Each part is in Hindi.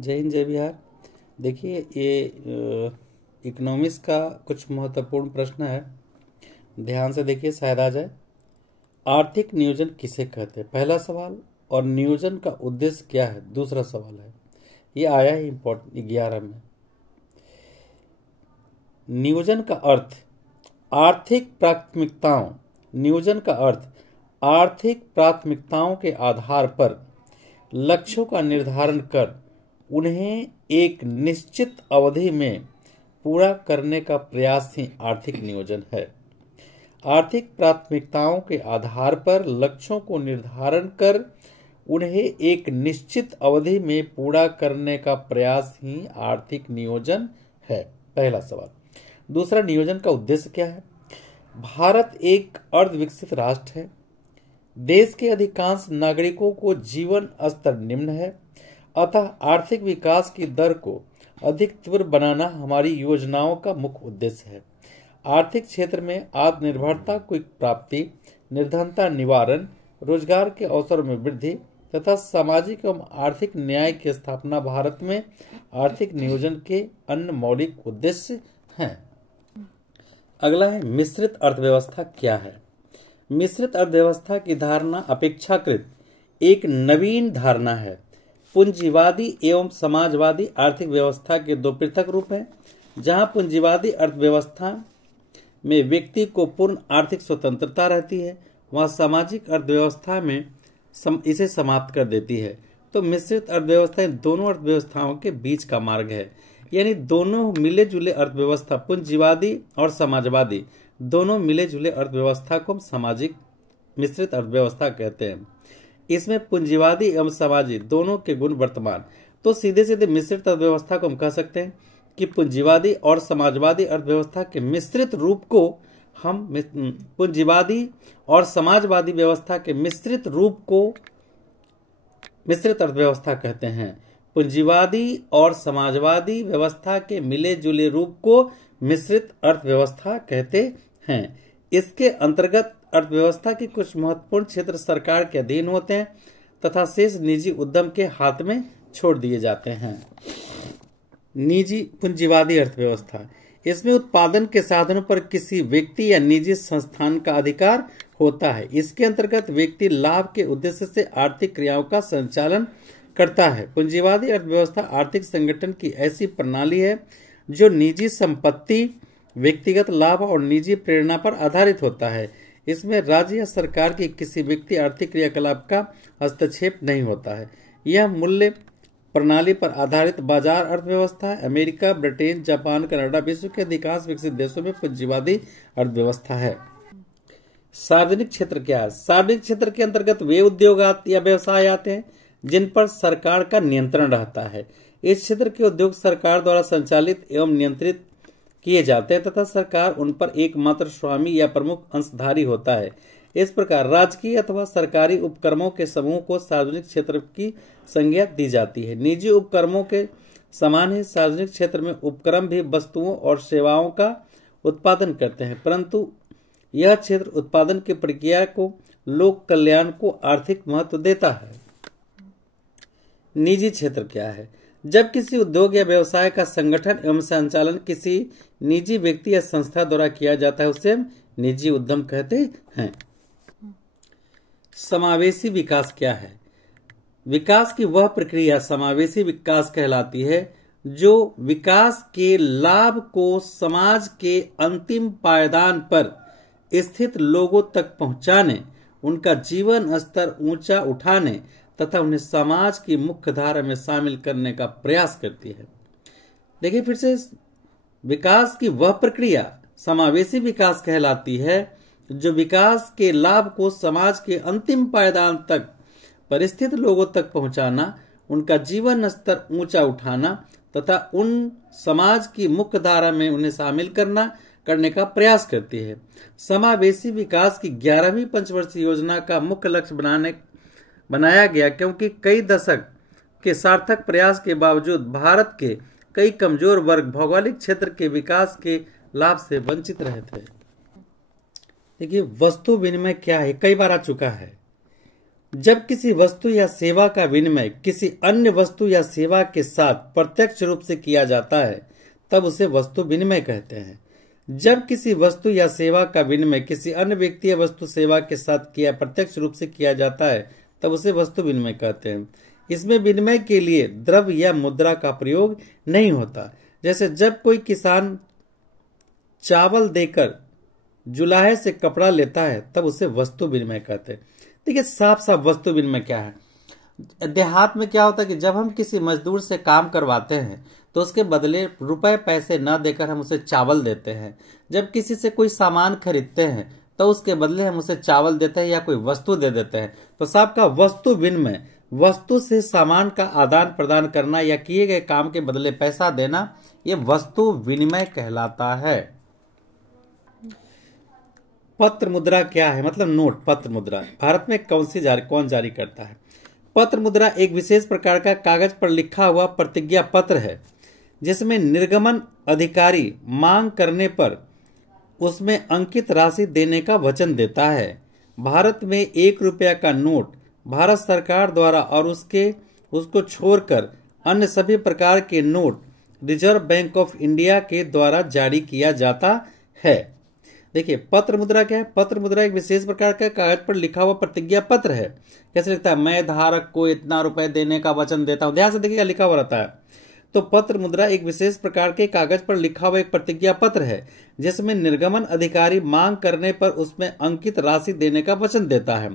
जय हिंद जय बिहार। देखिए ये इकोनॉमिक्स का कुछ महत्वपूर्ण प्रश्न है, ध्यान से देखिए शायद आ जाए। आर्थिक नियोजन किसे कहते हैं, पहला सवाल। और नियोजन का उद्देश्य क्या है, दूसरा सवाल है। ये आया है इम्पोर्टेंट 11 में। नियोजन का अर्थ आर्थिक प्राथमिकताओं, नियोजन का अर्थ आर्थिक प्राथमिकताओं के आधार पर लक्ष्यों का निर्धारण कर उन्हें एक निश्चित अवधि में पूरा करने का प्रयास ही आर्थिक नियोजन है। आर्थिक प्राथमिकताओं के आधार पर लक्ष्यों को निर्धारण कर उन्हें एक निश्चित अवधि में पूरा करने का प्रयास ही आर्थिक नियोजन है, पहला सवाल। दूसरा, नियोजन का उद्देश्य क्या है। भारत एक अर्धविकसित राष्ट्र है। देश के अधिकांश नागरिकों को जीवन स्तर निम्न है, अतः आर्थिक विकास की दर को अधिक तीव्र बनाना हमारी योजनाओं का मुख्य उद्देश्य है। आर्थिक क्षेत्र में आत्मनिर्भरता की प्राप्ति, निर्धनता निवारण, रोजगार के अवसरों में वृद्धि तथा सामाजिक एवं आर्थिक न्याय की स्थापना भारत में आर्थिक नियोजन के अन्य मौलिक उद्देश्य हैं। अगला है मिश्रित अर्थव्यवस्था क्या है। मिश्रित अर्थव्यवस्था की धारणा अपेक्षाकृत एक नवीन धारणा है। पूंजीवादी एवं समाजवादी आर्थिक व्यवस्था के दो पृथक रूप हैं। जहां पूंजीवादी अर्थव्यवस्था में व्यक्ति को पूर्ण आर्थिक स्वतंत्रता रहती है, वहां सामाजिक अर्थव्यवस्था में इसे समाप्त कर देती है। तो मिश्रित अर्थव्यवस्था इन दोनों अर्थव्यवस्थाओं के बीच का मार्ग है, यानी दोनों मिले जुले अर्थव्यवस्था, पूंजीवादी और समाजवादी दोनों मिले जुले अर्थव्यवस्था को सामाजिक मिश्रित अर्थव्यवस्था कहते हैं। इसमें पूंजीवादी एवं समाजी दोनों के गुण वर्तमान। तो सीधे सीधे मिश्रित अर्थव्यवस्था को हम कह सकते हैं कि पूंजीवादी और समाजवादी अर्थव्यवस्था के मिश्रित रूप को हम पूंजीवादी और समाजवादी व्यवस्था के मिश्रित रूप को मिश्रित अर्थव्यवस्था कहते हैं। पूंजीवादी और समाजवादी व्यवस्था के मिले जुले रूप को मिश्रित अर्थव्यवस्था कहते हैं। इसके अंतर्गत अर्थव्यवस्था के कुछ महत्वपूर्ण क्षेत्र सरकार के अधीन होते हैं तथा शेष निजी उद्यम के हाथ में छोड़ दिए जाते हैं। निजी पूंजीवादी अर्थव्यवस्था, इसमें उत्पादन के साधनों पर किसी व्यक्ति या निजी संस्थान का अधिकार होता है। इसके अंतर्गत व्यक्ति लाभ के उद्देश्य से आर्थिक क्रियाओं का संचालन करता है। पूंजीवादी अर्थव्यवस्था आर्थिक संगठन की ऐसी प्रणाली है जो निजी संपत्ति, व्यक्तिगत लाभ और निजी प्रेरणा पर आधारित होता है। इसमें राज्य या सरकार की किसी व्यक्ति आर्थिक क्रियाकलाप का हस्तक्षेप नहीं होता है। यह मूल्य प्रणाली पर आधारित बाजार अर्थव्यवस्था है। अमेरिका, ब्रिटेन, जापान, कनाडा विश्व के अधिकांश विकसित देशों में पूंजीवादी अर्थव्यवस्था है। सार्वजनिक क्षेत्र क्या है। सार्वजनिक क्षेत्र के अंतर्गत वे उद्योग या व्यवसाय आते हैं जिन पर सरकार का नियंत्रण रहता है। इस क्षेत्र के उद्योग सरकार द्वारा संचालित एवं नियंत्रित किए जाते हैं तथा सरकार उन पर एकमात्र स्वामी या प्रमुख अंशधारी होता है। इस प्रकार राजकीय अथवा सरकारी उपक्रमों के समूह को सार्वजनिक क्षेत्र की संज्ञा दी जाती है। निजी उपक्रमों के समान ही सार्वजनिक क्षेत्र में उपक्रम भी वस्तुओं और सेवाओं का उत्पादन करते हैं, परंतु यह क्षेत्र उत्पादन की प्रक्रिया को लोक कल्याण को आर्थिक महत्व देता है। निजी क्षेत्र क्या है। जब किसी उद्योग या व्यवसाय का संगठन एवं संचालन किसी निजी व्यक्ति या संस्था द्वारा किया जाता है, उसे निजी उद्यम कहते हैं। समावेशी विकास क्या है। विकास की वह प्रक्रिया समावेशी विकास कहलाती है जो विकास के लाभ को समाज के अंतिम पायदान पर स्थित लोगों तक पहुंचाने, उनका जीवन स्तर ऊंचा उठाने तथा उन्हें समाज की मुख्य धारा में शामिल करने का प्रयास करती है। देखिए फिर से, विकास की वह प्रक्रिया समावेशी विकास कहलाती है जो विकास के लाभ को समाज के अंतिम पायदान तक परिस्थित लोगों तक पहुंचाना, उनका जीवन स्तर ऊंचा उठाना तथा उन समाज की मुख्य धारा में उन्हें शामिल करने का प्रयास करती है। समावेशी विकास की 11वीं पंचवर्षीय योजना का मुख्य लक्ष्य बनाया गया, क्योंकि कई दशक के सार्थक प्रयास के बावजूद भारत के कई कमजोर वर्ग भौगोलिक क्षेत्र के विकास के लाभ से वंचित रहे थे। देखिए वस्तु विनिमय क्या है, कई बार आ चुका है। जब किसी वस्तु या सेवा का विनिमय किसी अन्य वस्तु या सेवा के साथ प्रत्यक्ष रूप से किया जाता है तब उसे वस्तु विनिमय कहते हैं। जब किसी वस्तु या सेवा का विनिमय किसी अन्य व्यक्ति या वस्तु सेवा के साथ प्रत्यक्ष रूप से किया जाता है तब उसे वस्तु विनिमय कहते हैं। इसमें विनिमय के लिए द्रव्य या मुद्रा का प्रयोग नहीं होता। जैसे जब कोई किसान चावल देकर जुलाहे से कपड़ा लेता है तब उसे वस्तु विनिमय कहते हैं। देखिए साफ साफ वस्तु विनिमय क्या है। देहात में क्या होता है कि जब हम किसी मजदूर से काम करवाते हैं तो उसके बदले रुपए पैसे न देकर हम उसे चावल देते हैं। जब किसी से कोई सामान खरीदते हैं तो उसके बदले हम उसे चावल देते हैं या कोई वस्तु दे देते हैं। तो साहब का वस्तु विनिमय, वस्तु से सामान का आदान प्रदान करना या किए गए काम के बदले पैसा देना, ये वस्तु विनिमय कहलाता है। पत्र मुद्रा क्या है? मतलब नोट। पत्र मुद्रा भारत में कौन जारी करता है? पत्र मुद्रा एक विशेष प्रकार का कागज पर लिखा हुआ प्रतिज्ञा पत्र है जिसमें निर्गमन अधिकारी मांग करने पर उसमें अंकित राशि देने का वचन देता है। भारत में 1 रुपया का नोट भारत सरकार द्वारा और उसको छोड़कर अन्य सभी प्रकार के note reserve bank of India के द्वारा जारी किया जाता है। देखिए पत्र मुद्रा क्या है? पत्र मुद्रा एक विशेष प्रकार का कागज पर लिखा हुआ प्रतिज्ञा पत्र है। कैसे लिखता है? मैं धारक को इतना रुपए देने का वचन देता हूं। ध्यान से देखिएगा, लिखा हुआ रहता है। तो पत्र मुद्रा एक विशेष प्रकार के कागज पर लिखा हुआ एक प्रतिज्ञा पत्र है जिसमें निर्गमन अधिकारी मांग करने पर उसमें अंकित राशि देने का वचन देता है।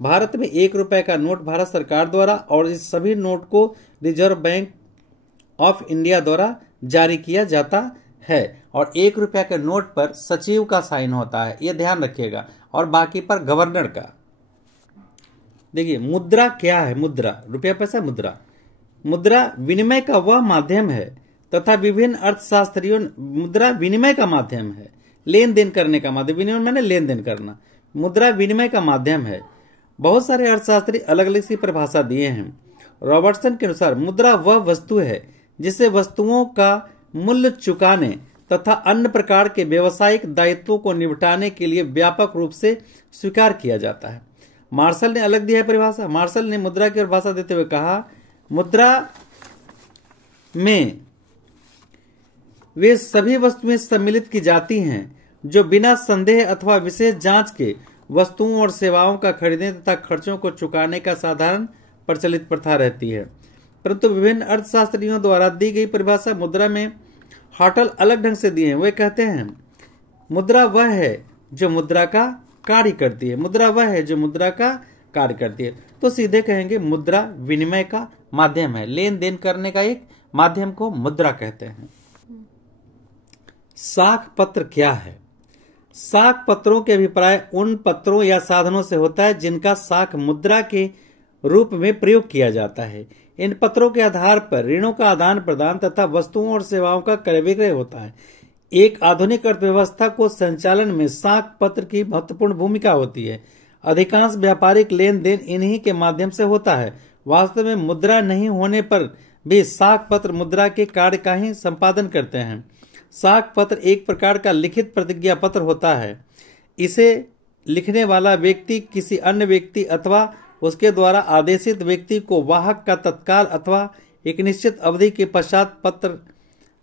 भारत में 1 रुपए का नोट भारत सरकार द्वारा और इस सभी नोट को रिजर्व बैंक ऑफ इंडिया द्वारा जारी किया जाता है। और 1 रुपया के नोट पर सचिव का साइन होता है, यह ध्यान रखिएगा, और बाकी पर गवर्नर का। देखिए मुद्रा क्या है? मुद्रा रुपया पैसा मुद्रा। मुद्रा विनिमय का वह माध्यम है तथा विभिन्न अर्थशास्त्रियों मुद्रा विनिमय का माध्यम है, लेन देन करने का माध्यम। विनिमय माने लेन देन करना। मुद्रा विनिमय का माध्यम है। बहुत सारे अर्थशास्त्री अलग अलग सी परिभाषा दिए हैं। रॉबर्टसन के अनुसार मुद्रा वह वस्तु है जिसे वस्तुओं का मूल्य चुकाने तथा अन्य प्रकार के व्यावसायिक दायित्वों को निपटाने के लिए व्यापक रूप से स्वीकार किया जाता है। मार्शल ने अलग दिया है परिभाषा। मार्शल ने मुद्रा की परिभाषा देते हुए कहा, मुद्रा में वे सभी वस्तुएं सम्मिलित की जाती हैं जो बिना संदेह अथवा विशेष जांच के वस्तुओं और सेवाओं का खरीदने तथा खर्चों को चुकाने का साधारण प्रचलित प्रथा रहती है। परंतु विभिन्न अर्थशास्त्रियों द्वारा दी गई परिभाषा मुद्रा में हॉटल अलग ढंग से दिए हैं। वे कहते हैं मुद्रा वह है जो मुद्रा का कार्य करती है। मुद्रा वह है जो मुद्रा का कार्य करती है। तो सीधे कहेंगे मुद्रा विनिमय का माध्यम है। लेन देन करने का एक माध्यम को मुद्रा कहते हैं। साख पत्र क्या है? साख पत्रों के अभिप्राय उन पत्रों या साधनों से होता है जिनका साख मुद्रा के रूप में प्रयोग किया जाता है। इन पत्रों के आधार पर ऋणों का आदान प्रदान तथा वस्तुओं और सेवाओं का क्रय विक्रय होता है। एक आधुनिक अर्थव्यवस्था को संचालन में साख पत्र की महत्वपूर्ण भूमिका होती है। अधिकांश व्यापारिक लेन देन इन्हीं के माध्यम से होता है। वास्तव में मुद्रा नहीं होने पर भी साख पत्र मुद्रा के कार्य का ही संपादन करते हैं। साख पत्र एक प्रकार का लिखित प्रतिज्ञा पत्र होता है। इसे लिखने वाला व्यक्ति किसी अन्य व्यक्ति अथवा उसके द्वारा आदेशित व्यक्ति को वाहक का तत्काल अथवा एक निश्चित अवधि के पश्चात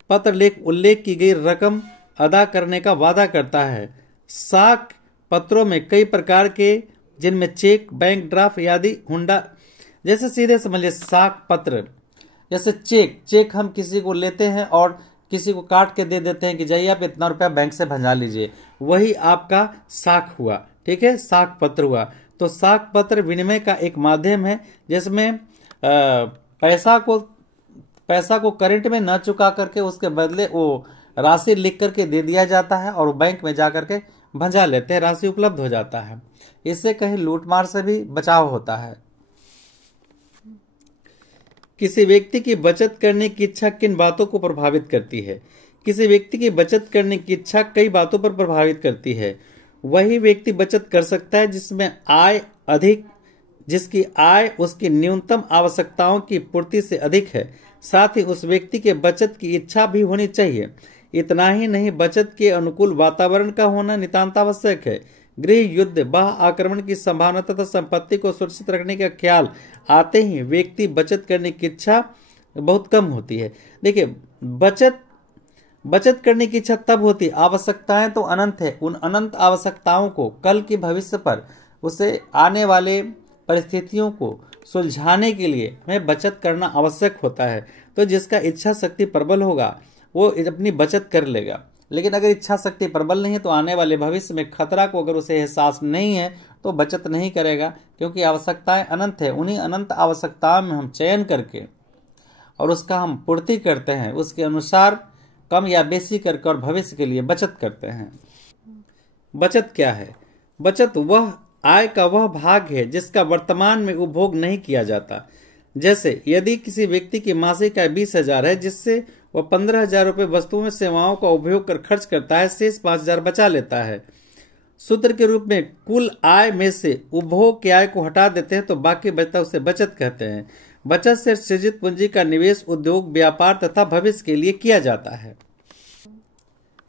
पत्र लेख उल्लेख की गई रकम अदा करने का वादा करता है। साख पत्रों में कई प्रकार के, जिनमें चेक, बैंक ड्राफ्ट आदि हुंडा। जैसे सीधे समझिए साख पत्र, जैसे चेक हम किसी को लेते हैं और किसी को काट के दे देते हैं कि जाइए आप इतना रुपया बैंक से भंजा लीजिए, वही आपका साख हुआ। ठीक है, साख पत्र हुआ। तो साख पत्र विनिमय का एक माध्यम है जिसमें पैसा को करंट में न चुका करके उसके बदले वो राशि लिख करके दे दिया जाता है और बैंक में जा करके भंजा लेते हैं, राशि उपलब्ध हो जाता है। इससे कहीं लूटमार से भी बचाव होता है। किसी व्यक्ति की बचत करने की इच्छा किन बातों को प्रभावित करती है? किसी व्यक्ति की बचत करने की इच्छा कई बातों पर प्रभावित करती है। वही व्यक्ति बचत कर सकता है जिसमें आय अधिक, जिसकी आय उसकी न्यूनतम आवश्यकताओं की पूर्ति से अधिक है। साथ ही उस व्यक्ति के बचत की इच्छा भी होनी चाहिए। इतना ही नहीं, बचत के अनुकूल वातावरण का होना नितांत आवश्यक है। गृह युद्ध, बाह्य आक्रमण की संभावना तथा संपत्ति को सुरक्षित रखने का ख्याल आते ही व्यक्ति बचत करने की इच्छा बहुत कम होती है। देखिए, बचत करने की इच्छा तब होती, आवश्यकताएं तो अनंत है, उन अनंत आवश्यकताओं को कल के भविष्य पर उसे आने वाले परिस्थितियों को सुलझाने के लिए हमें बचत करना आवश्यक होता है। तो जिसका इच्छा शक्ति प्रबल होगा वो अपनी बचत कर लेगा, लेकिन अगर इच्छा शक्ति प्रबल नहीं है तो आने वाले भविष्य में खतरा को अगर उसे एहसास नहीं है तो बचत नहीं करेगा, क्योंकि आवश्यकताएं अनंत है। उन्हीं अनंत आवश्यकताओं में हम चयन करके और उसका हम पूर्ति करते हैं, उसके अनुसार कम या बेसी करके और भविष्य के लिए बचत करते हैं। बचत क्या है? बचत वह आय का वह भाग है जिसका वर्तमान में उपभोग नहीं किया जाता। जैसे यदि किसी व्यक्ति की मासिक आय 20,000 है, जिससे वह 15,000 रुपये वस्तुओं में सेवाओं का उपयोग कर खर्च करता है, शेष 5,000 बचा लेता है। सूत्र के रूप में कुल आय में से उपभोग की आय को हटा देते हैं तो बाकी बचता उसे बचत कहते हैं। बचत से सृजित पूंजी का निवेश उद्योग, व्यापार तथा भविष्य के लिए किया जाता है।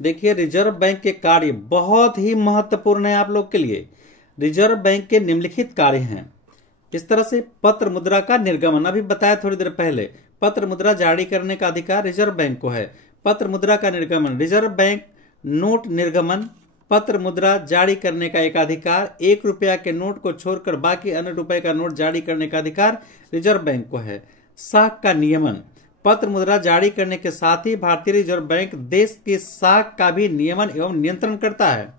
देखिए, रिजर्व बैंक के कार्य बहुत ही महत्वपूर्ण है आप लोग के लिए। रिजर्व बैंक के निम्नलिखित कार्य हैं। इस तरह से पत्र मुद्रा का निर्गमन, अभी बताया थोड़ी देर पहले, पत्र मुद्रा जारी करने का अधिकार रिजर्व बैंक को है। पत्र मुद्रा का निर्गमन, रिजर्व बैंक नोट निर्गमन, पत्र मुद्रा जारी करने का एक अधिकार, 1 रुपया के नोट को छोड़कर बाकी अन्य रुपए का नोट जारी करने का अधिकार रिजर्व बैंक को है। साख का नियमन, पत्र मुद्रा जारी करने के साथ ही भारतीय रिजर्व बैंक देश की साख का भी नियमन एवं नियंत्रण करता है।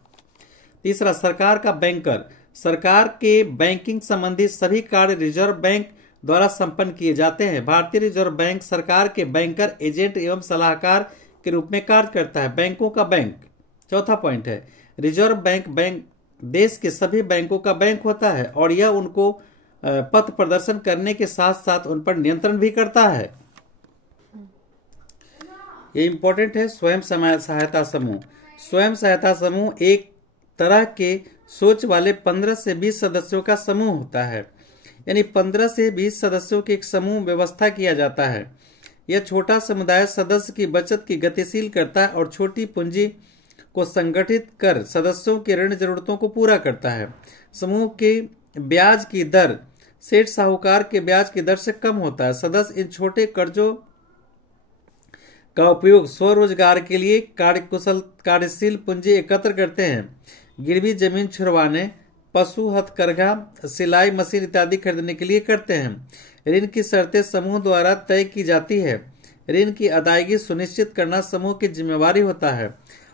तीसरा, सरकार का बैंकर, सरकार के बैंकिंग संबंधी सभी कार्य रिजर्व बैंक द्वारा संपन्न किए जाते हैं। भारतीय रिजर्व बैंक सरकार के बैंकर, एजेंट एवं सलाहकार के रूप में कार्य करता है। बैंकों का बैंक, चौथा पॉइंट है, रिजर्व बैंक देश के सभी बैंकों का बैंक होता है और यह उनको पथ प्रदर्शन करने के साथ साथ उन पर नियंत्रण भी करता है। ये इंपॉर्टेंट है। स्वयं सहायता समूह, स्वयं सहायता समूह एक तरह के सोच वाले 15 से 20 सदस्यों का समूह होता है, यानी 15 से 20 सदस्यों के एक समूह व्यवस्था किया जाता है। यह छोटा समुदाय सदस्य की बचत की गतिशील करता है और छोटी पूंजी को संगठित कर सदस्यों की ऋण जरूरतों को पूरा करता है। समूह के ब्याज की दर सेठ साहूकार के ब्याज की दर से कम होता है। सदस्य इन छोटे कर्जों का उपयोग स्वरोजगार के लिए कार्यशील पूंजी एकत्र करते हैं। गिरवी जमीन छुड़वाने, पशु हथकरघा, सिलाई मशीन इत्यादि खरीदने के लिए करते हैं। ऋण की शर्तें समूह द्वारा तय की जाती है। ऋण की अदायगी सुनिश्चित करना समूह की जिम्मेवारी होता है।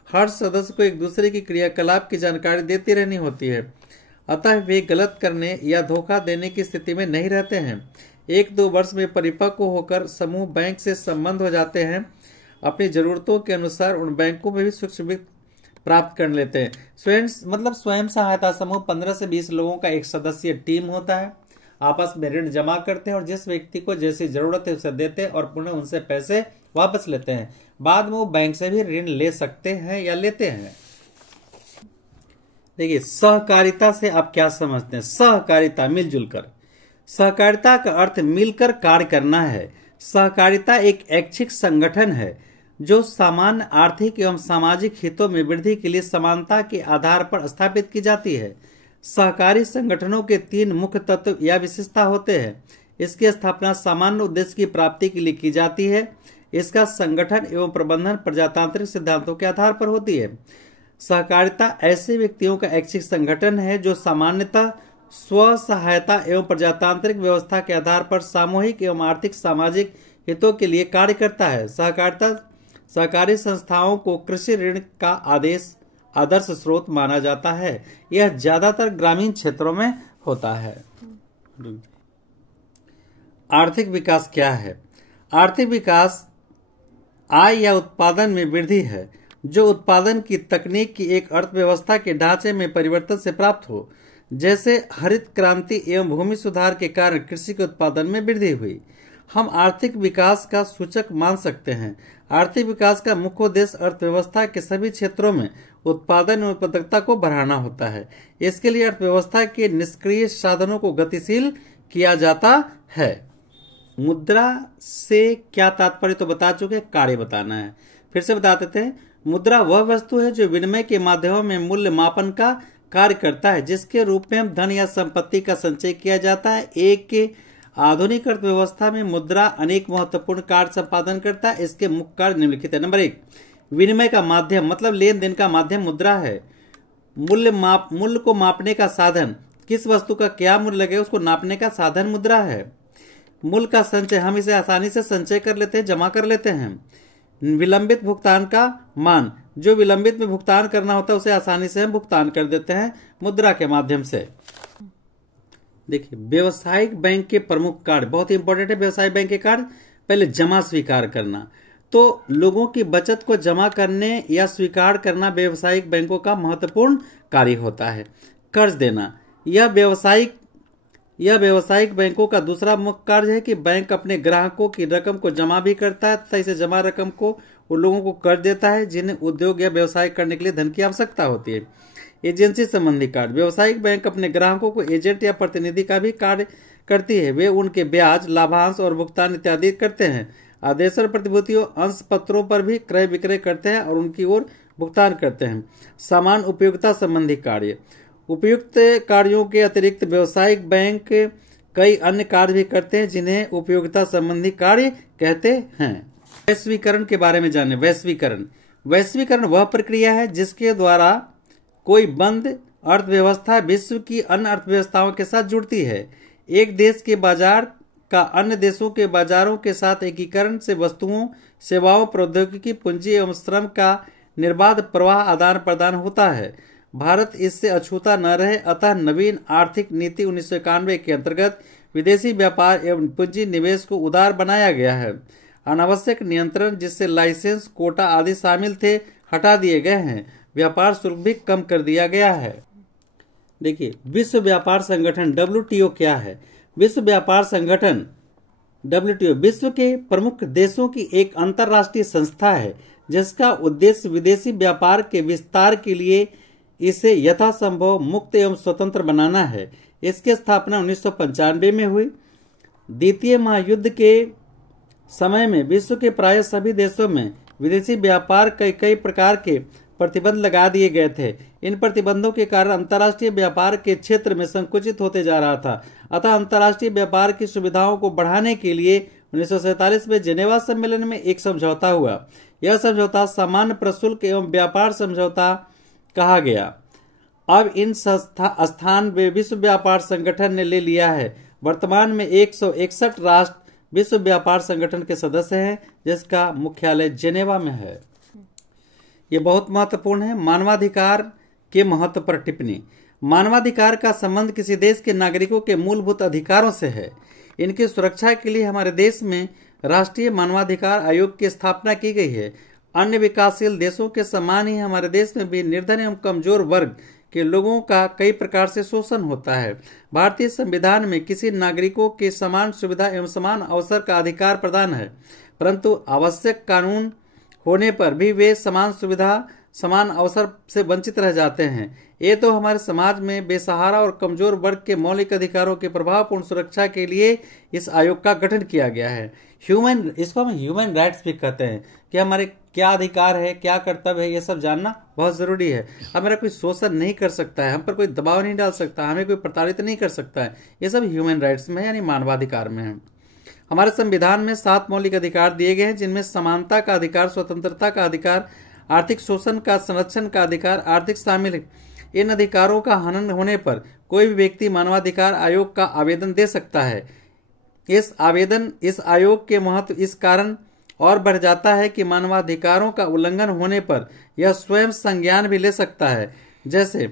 हर सदस्य को एक दूसरे की क्रियाकलाप की जानकारी देती रहनी होती है, अतः वे गलत करने या धोखा देने की स्थिति में नहीं रहते हैं। 1-2 वर्ष में परिपक्व होकर समूह बैंक से संबंध हो जाते हैं। अपनी जरूरतों के अनुसार उन बैंकों में भी सूक्ष्म वित्त प्राप्त कर लेते हैं। स्वयं सहायता समूह 15 से 20 लोगों का एक सदस्यीय टीम होता है। आपस में ऋण जमा करते हैं और जिस व्यक्ति को जैसी जरूरत है उसे देते हैं और पुनः उनसे पैसे वापस लेते हैं। बाद में वो बैंक से भी ऋण ले सकते हैं या लेते हैं। देखिए, सहकारिता से आप क्या समझते हैं? सहकारिता, मिलजुल कर। सहकारिता का अर्थ मिलकर कार्य करना है। सहकारिता एक ऐच्छिक संगठन है जो सामान्य आर्थिक एवं सामाजिक हितों में वृद्धि के लिए समानता के आधार पर स्थापित की जाती है। सहकारी संगठनों के 3 मुख्य तत्व या विशेषता होते हैं। इसकी स्थापना सामान्य उद्देश्य की प्राप्ति के लिए की जाती है। इसका संगठन एवं प्रबंधन प्रजातांत्रिक सिद्धांतों के आधार पर होती है। सहकारिता ऐसे व्यक्तियों का ऐच्छिक संगठन है जो सामान्यतः स्व सहायता एवं प्रजातांत्रिक व्यवस्था के आधार पर सामूहिक एवं आर्थिक सामाजिक हितों के लिए कार्य करता है। सहकारी संस्थाओं को कृषि ऋण का आदर्श स्रोत माना जाता है। यह ज्यादातर ग्रामीण क्षेत्रों में होता है। आर्थिक विकास क्या है? आर्थिक विकास आय या उत्पादन में वृद्धि है जो उत्पादन की तकनीक की एक अर्थव्यवस्था के ढांचे में परिवर्तन से प्राप्त हो। जैसे हरित क्रांति एवं भूमि सुधार के कारण कृषि के उत्पादन में वृद्धि हुई। हम आर्थिक विकास का सूचक मान सकते हैं। आर्थिक विकास का मुख्य उद्देश्य अर्थव्यवस्था के सभी क्षेत्रों में उत्पादन और उत्पादकता को बढ़ाना होता है। इसके लिए अर्थव्यवस्था के निष्क्रिय साधनों को गतिशील किया जाता है। मुद्रा से क्या तात्पर्य तो बता चुके, कार्य बताना है। फिर से बता देते हैं। मुद्रा वह वस्तु है जो विनिमय के माध्यमों में मूल्य मापन का कार्य करता है, जिसके रूप में धन या संपत्ति का संचय किया जाता है। एक आधुनिक अर्थव्यवस्था में मुद्रा अनेक महत्वपूर्ण कार्य संपादन करता है। इसके मुख्य कार्य निम्नलिखित है। नंबर 1, विनिमय का माध्यम, मतलब लेन देन का माध्यम मुद्रा है। मूल्य को मापने का साधन, किस वस्तु का क्या मूल्य लगे उसको नापने का साधन मुद्रा है। मूल्य का संचय, हम इसे आसानी से संचय कर लेते हैं, जमा कर लेते हैं। विलंबित भुगतान का मान, जो विलंबित में भुगतान करना होता है उसे आसानी से हम भुगतान कर देते हैं मुद्रा के माध्यम से। देखिए, व्यवसायिक बैंक के प्रमुख कार्य बहुत ही इंपॉर्टेंट है। व्यवसायिक बैंक के कार्य, पहले जमा स्वीकार करना, तो लोगों की बचत को जमा करने या स्वीकार करना व्यवसायिक बैंकों का महत्वपूर्ण कार्य होता है। कर्ज देना, यह व्यवसायिक बैंकों का दूसरा मुख्य कार्य है कि बैंक अपने ग्राहकों की रकम को जमा भी करता है तथा इसे जमा रकम को उन लोगों को कर्ज देता है जिन्हें उद्योग या व्यवसाय करने के लिए धन की आवश्यकता होती है। एजेंसी संबंधी कार्य, व्यवसायिक बैंक अपने ग्राहकों को एजेंट या प्रतिनिधि का भी कार्य करती है। वे उनके ब्याज, लाभांश और भुगतान इत्यादि करते हैं। आदेशर प्रतिभूतियों, अंश पत्रों पर भी क्रय विक्रय करते हैं और उनकी ओर भुगतान करते हैं। सामान उपयोगिता संबंधी कार्य, उपयुक्त कार्यों के अतिरिक्त व्यवसायिक बैंक कई अन्य कार्य भी करते हैं जिन्हें उपयोगिता संबंधी कार्य कहते हैं। वैश्वीकरण के बारे में जानें। वैश्वीकरण वह प्रक्रिया है जिसके द्वारा कोई बंद अर्थव्यवस्था विश्व की अन्य अर्थव्यवस्थाओं के साथ जुड़ती है। एक देश के बाजार का अन्य देशों के बाजारों के साथ एकीकरण से वस्तुओं, सेवाओं, प्रौद्योगिकी, पूंजी एवं श्रम का निर्बाध प्रवाह आदान प्रदान होता है। भारत इससे अछूता न रहे, अतः नवीन आर्थिक नीति 1991 के अंतर्गत विदेशी व्यापार एवं पूंजी निवेश को उदार बनाया गया है। अनावश्यक नियंत्रण, जिससे लाइसेंस, कोटा आदि शामिल थे, हटा दिए गए हैं। व्यापार शुल्क भी कम कर दिया गया है। देखिए, विश्व व्यापार संगठन WTO क्या है? विश्व व्यापार संगठन WTO विश्व के प्रमुख देशों की एक अंतर्राष्ट्रीय संस्था है जिसका उद्देश्य विदेशी व्यापार के विस्तार के लिए इसे यथासंभव मुक्त एवं स्वतंत्र बनाना है। इसकी स्थापना 1995 में हुई। द्वितीय महायुद्ध के समय में विश्व के प्राय सभी देशों में विदेशी व्यापार कई प्रकार के प्रतिबंध लगा दिए गए थे। इन प्रतिबंधों के कारण अंतर्राष्ट्रीय व्यापार के क्षेत्र में संकुचित होते जा रहा था। अतः अंतर्राष्ट्रीय व्यापार की सुविधाओं को बढ़ाने के लिए 1947 में जेनेवा सम्मेलन में एक समझौता हुआ। यह समझौता सामान्य प्रशुल्क एवं व्यापार समझौता कहा गया। अब इन स्थान विश्व व्यापार संगठन ने ले लिया है। वर्तमान में 161 राष्ट्र विश्व व्यापार संगठन के सदस्य हैं, जिसका मुख्यालय जेनेवा में है। ये बहुत महत्वपूर्ण है। मानवाधिकार के महत्व पर टिप्पणी। मानवाधिकार का संबंध किसी देश के नागरिकों के मूलभूत अधिकारों से है। इनकी सुरक्षा के लिए हमारे देश में राष्ट्रीय मानवाधिकार आयोग की स्थापना की गई है। अन्य विकासशील देशों के समान ही हमारे देश में भी निर्धन एवं कमजोर वर्ग के लोगों का कई प्रकार से शोषण होता है। भारतीय संविधान में किसी नागरिकों के समान सुविधा एवं समान अवसर का अधिकार प्रदान है, परंतु आवश्यक कानून होने पर भी वे समान सुविधा, समान अवसर से वंचित रह जाते हैं। ये तो हमारे समाज में बेसहारा और कमजोर वर्ग के मौलिक अधिकारों की प्रभावपूर्ण सुरक्षा के लिए इस आयोग का गठन किया गया है। इसको हम ह्यूमन राइट्स भी कहते हैं कि हमारे क्या अधिकार है, क्या कर्तव्य है, ये सब जानना बहुत जरूरी है। हमारा कोई शोषण नहीं कर सकता है, हम पर कोई दबाव नहीं डाल सकता, हमें कोई प्रताड़ित नहीं कर सकता है। ये सब ह्यूमन राइट्स में यानी मानवाधिकार में है। हमारे संविधान में 7 मौलिक अधिकार दिए गए हैं, जिनमें समानता का अधिकार, स्वतंत्रता का अधिकार, आर्थिक शोषण का संरक्षण का अधिकार आर्थिक शामिल है। इन अधिकारों का हनन होने पर कोई भी व्यक्ति मानवाधिकार आयोग का आवेदन दे सकता है। इस आयोग के महत्व इस कारण और बढ़ जाता है कि मानवाधिकारों का उल्लंघन होने पर यह स्वयं संज्ञान भी ले सकता है। जैसे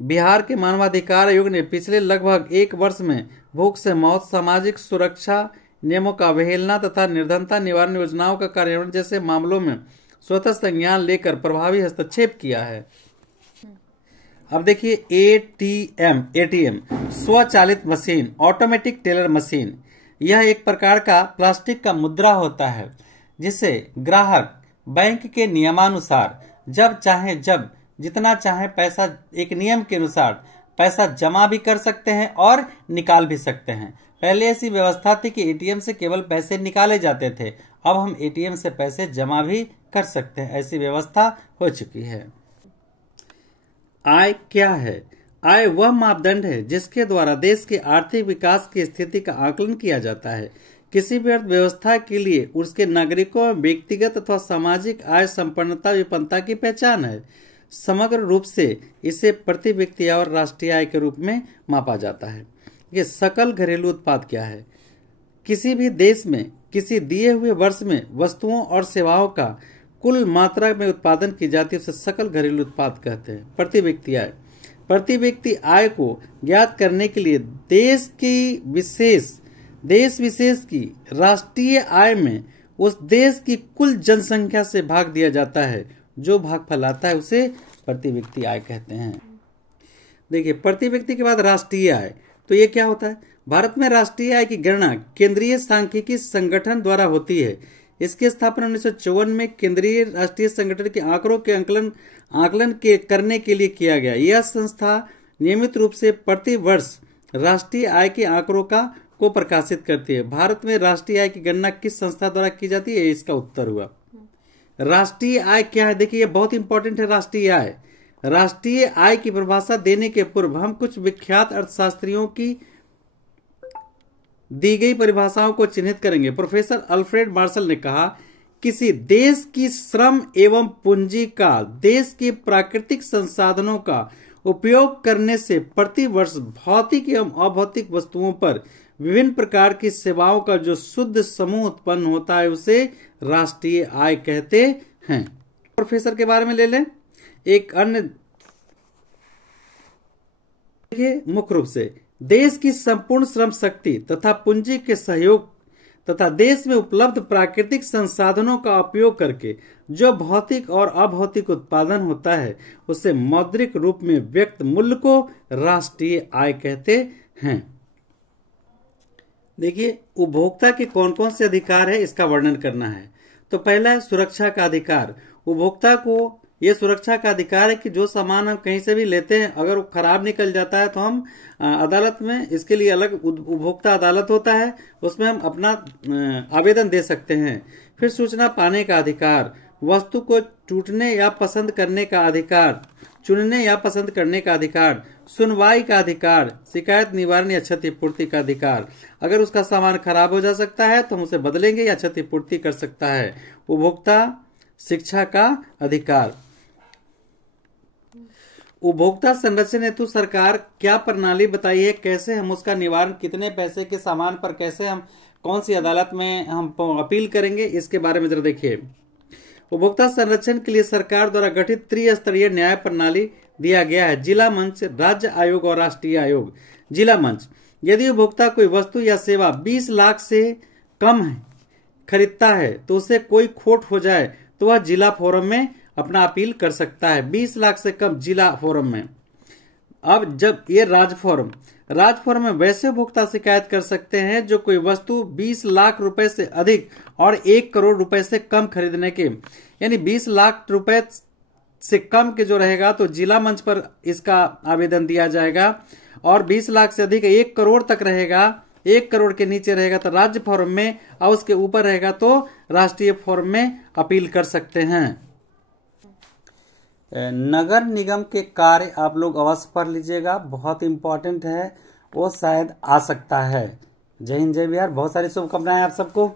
बिहार के मानवाधिकार आयोग ने पिछले लगभग 1 वर्ष में भूख से मौत, सामाजिक सुरक्षा नियमों का अवहेलना तथा निर्धनता निवारण योजनाओं का कार्यान्वयन जैसे मामलों में स्वतः संज्ञान लेकर प्रभावी हस्तक्षेप किया है। अब देखिए ATM स्वचालित मशीन, ऑटोमेटिक टेलर मशीन। यह एक प्रकार का प्लास्टिक का मुद्रा होता है जिसे ग्राहक बैंक के नियमानुसार जब चाहे जितना चाहे पैसा, एक नियम के अनुसार पैसा जमा भी कर सकते हैं और निकाल भी सकते हैं। पहले ऐसी व्यवस्था थी कि ATM से केवल पैसे निकाले जाते थे, अब हम ATM से पैसे जमा भी कर सकते हैं। ऐसी व्यवस्था हो चुकी है। आय क्या है? आय वह मापदंड है जिसके द्वारा देश के आर्थिक विकास की स्थिति का आकलन किया जाता है। किसी भी अर्थव्यवस्था के लिए उसके नागरिकों में व्यक्तिगत अथवा सामाजिक आय संपन्नता विपन्नता की पहचान है। समग्र रूप से इसे प्रति व्यक्ति और राष्ट्रीय आय के रूप में मापा जाता है। ये सकल घरेलू उत्पाद क्या है? किसी भी देश में किसी दिए हुए वर्ष में वस्तुओं और सेवाओं का कुल मात्रा में उत्पादन की जाती है, उसे सकल घरेलू उत्पाद कहते हैं। प्रति व्यक्ति आय, प्रति व्यक्ति आय को ज्ञात करने के लिए देश विशेष की राष्ट्रीय आय में उस देश की कुल जनसंख्या से भाग दिया जाता है। जो भागफल आता है उसे प्रति व्यक्ति आय कहते हैं। देखिए, प्रति व्यक्ति के बाद राष्ट्रीय आय, तो ये क्या होता है? भारत में राष्ट्रीय आय की गणना केंद्रीय सांख्यिकी संगठन द्वारा होती है। इसकी स्थापना 1954 में केंद्रीय राष्ट्रीय संगठन के आंकड़ों के आकलन करने के लिए किया गया। यह संस्था नियमित रूप से प्रति वर्ष राष्ट्रीय आय के आंकड़ों को प्रकाशित करती है। भारत में राष्ट्रीय आय की गणना किस संस्था द्वारा की जाती है? इसका उत्तर हुआ राष्ट्रीय आय क्या है। देखिए, ये बहुत इंपॉर्टेंट है। राष्ट्रीय आय की परिभाषा देने के पूर्व हम कुछ विख्यात अर्थशास्त्रियों की दी गई परिभाषाओं को चिन्हित करेंगे। प्रोफेसर अल्फ्रेड मार्शल ने कहा, किसी देश की श्रम एवं पूंजी का देश के प्राकृतिक संसाधनों का उपयोग करने से प्रति वर्ष भौतिक एवं अभौतिक वस्तुओं पर विभिन्न प्रकार की सेवाओं का जो शुद्ध समूह उत्पन्न होता है उसे राष्ट्रीय आय कहते हैं। प्रोफेसर के बारे में ले लें। एक अन्य देखिए, मुख्य रूप से देश की संपूर्ण श्रम शक्ति तथा पूंजी के सहयोग तथा देश में उपलब्ध प्राकृतिक संसाधनों का उपयोग करके जो भौतिक और अभौतिक उत्पादन होता है उसे मौद्रिक रूप में व्यक्त मूल्य को राष्ट्रीय आय कहते हैं। देखिए, उपभोक्ता के कौन कौन से अधिकार है इसका वर्णन करना है। तो पहला है सुरक्षा का अधिकार। उपभोक्ता को यह सुरक्षा का अधिकार है कि जो सामान हम कहीं से भी लेते हैं, अगर वो खराब निकल जाता है तो हम अदालत में, इसके लिए अलग उपभोक्ता अदालत होता है, उसमें हम अपना आवेदन दे सकते हैं। फिर सूचना पाने का अधिकार, वस्तु को टूटने या पसंद करने का अधिकार, चुनने या पसंद करने का अधिकार, सुनवाई का अधिकार, शिकायत निवारण या क्षतिपूर्ति का अधिकार। अगर उसका सामान खराब हो जा सकता है तो हम उसे बदलेंगे या क्षतिपूर्ति कर सकता है। उपभोक्ता शिक्षा का अधिकार। उपभोक्ता संरक्षण हेतु सरकार क्या प्रणाली बताई है, कैसे हम उसका निवारण, कितने पैसे के सामान पर कैसे हम कौन सी अदालत में हम अपील करेंगे, इसके बारे में जरा देखिए। उपभोक्ता संरक्षण के लिए सरकार द्वारा गठित त्रिस्तरीय न्याय प्रणाली दिया गया है। जिला मंच, राज्य आयोग और राष्ट्रीय आयोग। जिला मंच, यदि उपभोक्ता कोई वस्तु या सेवा 20 लाख से कम खरीदता है तो उसे कोई खोट हो जाए तो वह जिला फोरम में अपना अपील कर सकता है। 20 लाख से कम जिला फोरम में। अब जब ये राज्य फोरम में वैसे उपभोक्ता शिकायत कर सकते हैं जो कोई वस्तु 20 लाख रुपए से अधिक और 1 करोड़ रुपए से कम खरीदने के, यानी 20 लाख रुपए से कम के जो रहेगा तो जिला मंच पर इसका आवेदन दिया जाएगा, और 20 लाख से अधिक 1 करोड़ तक रहेगा, 1 करोड़ के नीचे रहेगा तो राज्य फोरम में, और उसके ऊपर रहेगा तो राष्ट्रीय फोरम में अपील कर सकते हैं। नगर निगम के कार्य आप लोग अवश्य पढ़ लीजिएगा, बहुत इंपॉर्टेंट है, वो शायद आ सकता है। जय हिंद, जय बिहार। बहुत सारी शुभकामनाएं आप सबको।